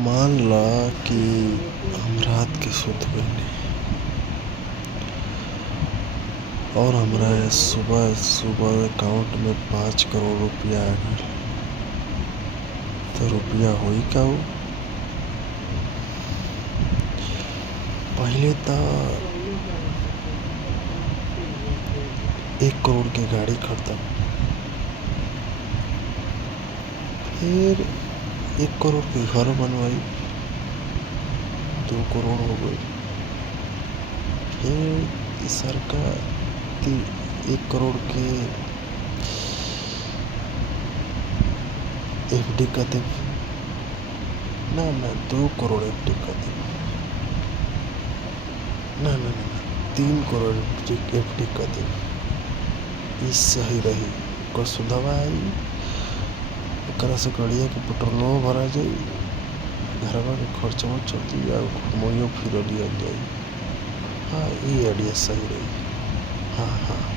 मान ला कि हम रात के सुत गइली और हमरा सुबह सुबह अकाउंट में 5 करोड़ रुपया आ गइल। तो रुपया होई का उ? पहिले तो 1 करोड़ की गाड़ी खरीदम, फिर 1 करोड़ के घर बनवाई, 2 करोड़ हो गई। फिर सरकार 1 करोड़ के एफडी कर दे, ना 2 करोड़ एफडी कर दे, ना 3 करोड़ एफडी कर दे। ई सही रही। कसुधवा आई, ओकरा से गड़िया के पेट्रोलो भरा जाई, घरवा के खर्चवा चलती जाए, घूमियो फिर लिया जाए। हाँ, ये आइडिया सही रही। हाँ हाँ।